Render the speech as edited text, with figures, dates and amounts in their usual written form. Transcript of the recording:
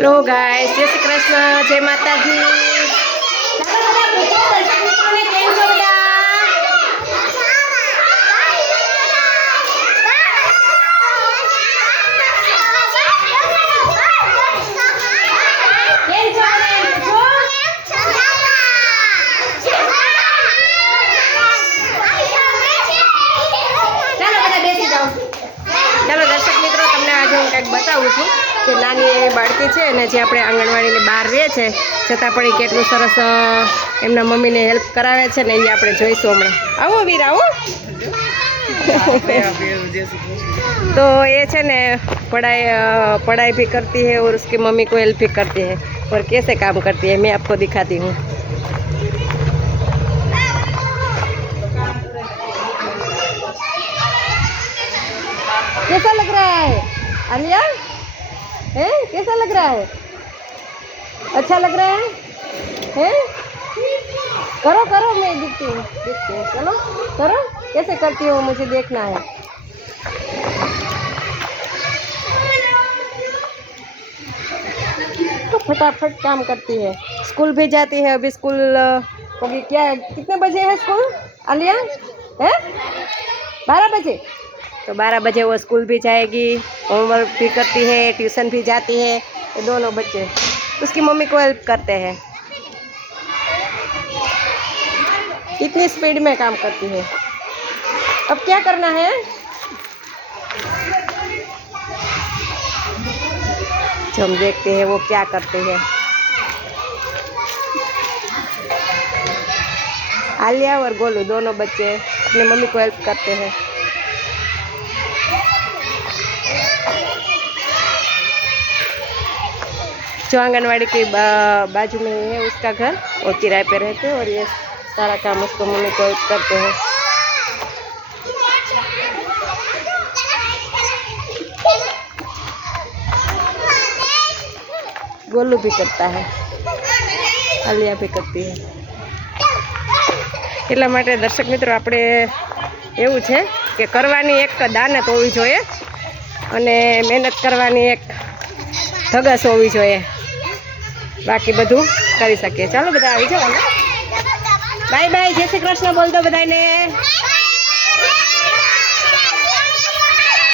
Hello guys, जय श्री कृष्ण, जय माता जी। ચાલો દર્શક મિત્રો, તમને આજે હું કંઈક બતાવું છું કે નાની એવી બાળકી છે ને જે આપણે આંગણવાડીની બહાર રહે છે, છતાં પણ એ કેટલું સરસ એમના મમ્મીને હેલ્પ કરાવે છે ને એ આપણે જોઈશું હમણાં। આવો વીર, આવો। तो ये છે ને पढ़ाई भी करती है और उसकी मम्मी को हेल्प भी करती है, और कैसे काम करती है मैं आपको दिखाती हूँ। कैसा लग रहा है आलिया? कैसा लग रहा है? अच्छा लग रहा है? करो करो, मैं दिखती हूँ। चलो करो, कैसे करती हो मुझे देखना है। तो फटाफट काम करती है, स्कूल भी जाती है। अभी स्कूल होगी क्या, कितने बजे है स्कूल आलिया? है 12 बजे। तो 12 बजे वो स्कूल भी जाएगी, होमवर्क भी करती है, ट्यूशन भी जाती है। ये दोनों बच्चे उसकी मम्मी को हेल्प करते हैं। इतनी स्पीड में काम करती है। अब क्या करना है? जो हम देखते हैं वो क्या करते हैं। आलिया और गोलू दोनों बच्चे अपनी मम्मी को हेल्प करते हैं। जो आंगनवाड़ी के बाजू में है उसका घर, वो किराए पे रहते हैं और ये सारा काम उसको मम्मी को हेल्प करते हैं। गोलू भी करता है, आलिया भी करती है। એટલા માટે દર્શક મિત્રો, આપણે એવું છે કે કરવાની એક દાનત હોવી જોઈએ અને મહેનત કરવાની એક ધગસ હોવી જોઈએ, બાકી બધું કરી શકીએ। ચાલો બધા આવી જાઓ, બાય બાય, જય શ્રી કૃષ્ણ બોલ દો બધાને।